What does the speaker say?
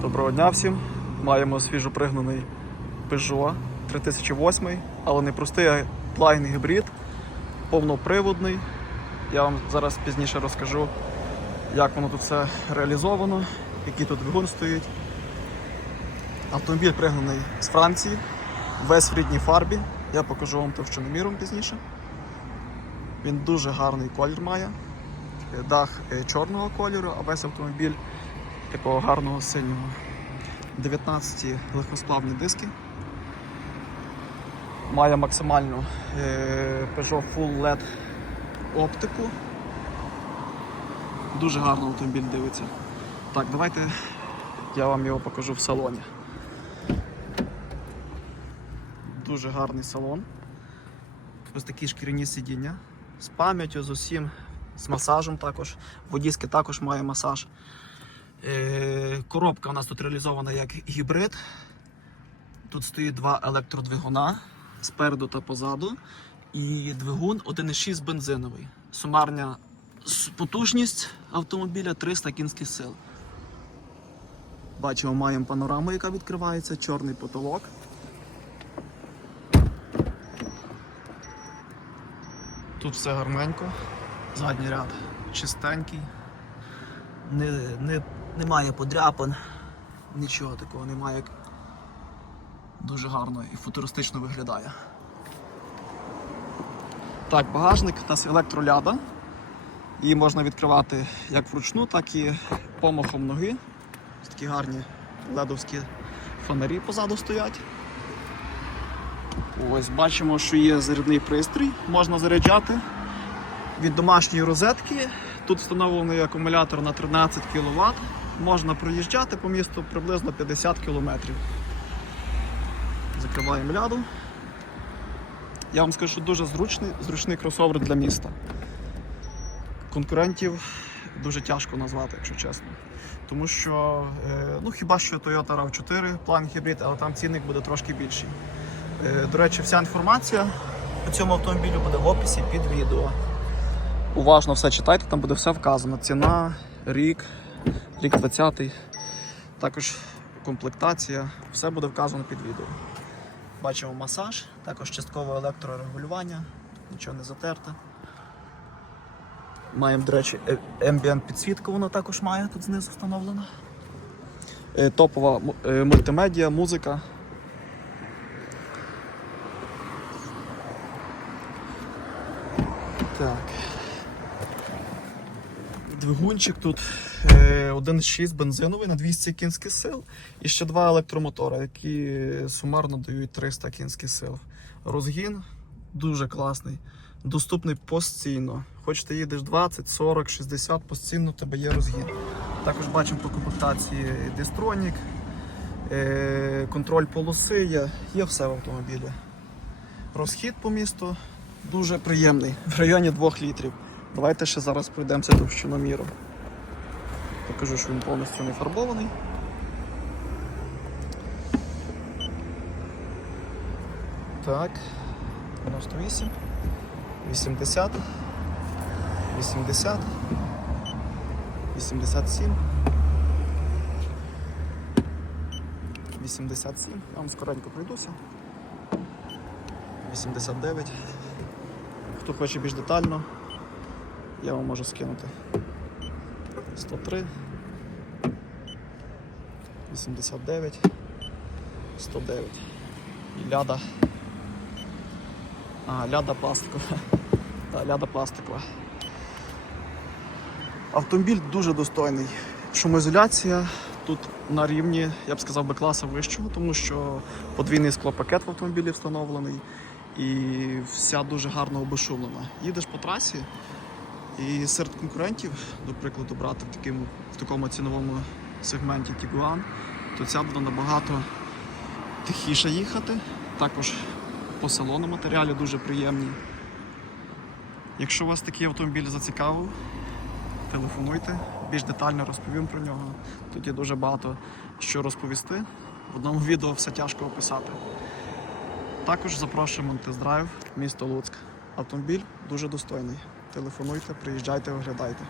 Доброго дня всім. Маємо свіжопригнаний Peugeot 3008, але не простий, а плагін гібрид, повноприводний. Я вам зараз пізніше розкажу, як воно тут все реалізовано, який тут двигун стоїть. Автомобіль пригнаний з Франції, весь в рідній фарбі. Я покажу вам товщиноміром пізніше. Він дуже гарний колір має. Дах е, чорного кольору, а весь автомобіль такого гарного синього. 19 легкосплавні диски. Має максимальну е, Peugeot Full LED оптику. Дуже гарно автомобіль дивиться. Так, давайте я вам його покажу в салоні. Дуже гарний салон. Ось такі шкіряні сидіння з пам'яттю, з усім, з масажем також. Водійське також має масаж. Е, Коробка у нас тут реалізована як гібрид. Тут стоїть два електродвигуна спереду та позаду. І двигун 1,6 бензиновий. Сумарна с- потужність автомобіля 300 кінських сил. Бачимо, маємо панораму, яка відкривається, чорний потолок. Тут все гарненько. Задній ряд чистенький. Не, не, немає подряпин, нічого такого немає. Дуже гарно і футуристично виглядає. Так, багажник у нас електроляда. Її можна відкривати як вручну, так і помахом ноги. Ось такі гарні ледовські фонарі позаду стоять. Ось бачимо, що є зарядний пристрій, можна заряджати від домашньої розетки. Тут встановлений акумулятор на 13 кВт. Можна проїжджати по місту приблизно 50 км. Закриваємо ляду. Я вам скажу, що дуже зручний, зручний кросовер для міста. Конкурентів дуже тяжко назвати, якщо чесно. Тому що, е, ну хіба що Toyota RAV4 план гібрид, але там цінник буде трошки більший. Е, До речі, вся інформація по цьому автомобілю буде в описі під відео. Уважно все читайте, там буде все вказано. Ціна, рік, рік 20, також комплектація, все буде вказано під відео. Бачимо масаж, також часткове електрорегулювання, нічого не затерте. Маємо, до речі, ambient підсвітка, вона також має тут знизу встановлена. Е, Топова е, мультимедіа, музика. Так. Двигунчик тут е, 1.6 бензиновий на 200 кінських сил і ще два електромотори, які сумарно дають 300 кінських сил. Розгін дуже класний, доступний постійно. Хоч ти їдеш 20, 40, 60, постійно у тебе є розгін. Також бачимо по комплектації дистронік, е, контроль полоси, є, є все в автомобілі. Розхід по місту дуже приємний, в районі 2 літрів. Давайте ще зараз пройдемося товщиноміром. Покажу, що він повністю не фарбований. Так, 98, 80, 80, 87, 87, я вам скоренько пройдуся. 89. Хто хоче більш детально, я вам можу скинути. 103, 89, 109. І ляда. А, ляда пластикова. Ляда пластикова. Автомобіль дуже достойний. Шумоізоляція тут на рівні, я б сказав би, класа вищого, тому що подвійний склопакет в автомобілі встановлений і вся дуже гарно обешумлена. Їдеш по трасі, і серед конкурентів, до прикладу, брати в такому, в такому ціновому сегменті Tiguan, то ця буде набагато тихіше їхати. Також по салону матеріалі дуже приємні. Якщо вас такий автомобіль зацікавив, телефонуйте, більш детально розповім про нього. Тут є дуже багато що розповісти. В одному відео все тяжко описати. Також запрошуємо на тест-драйв місто Луцьк. Автомобіль дуже достойний. Телефонуйте, приїжджайте, оглядайте.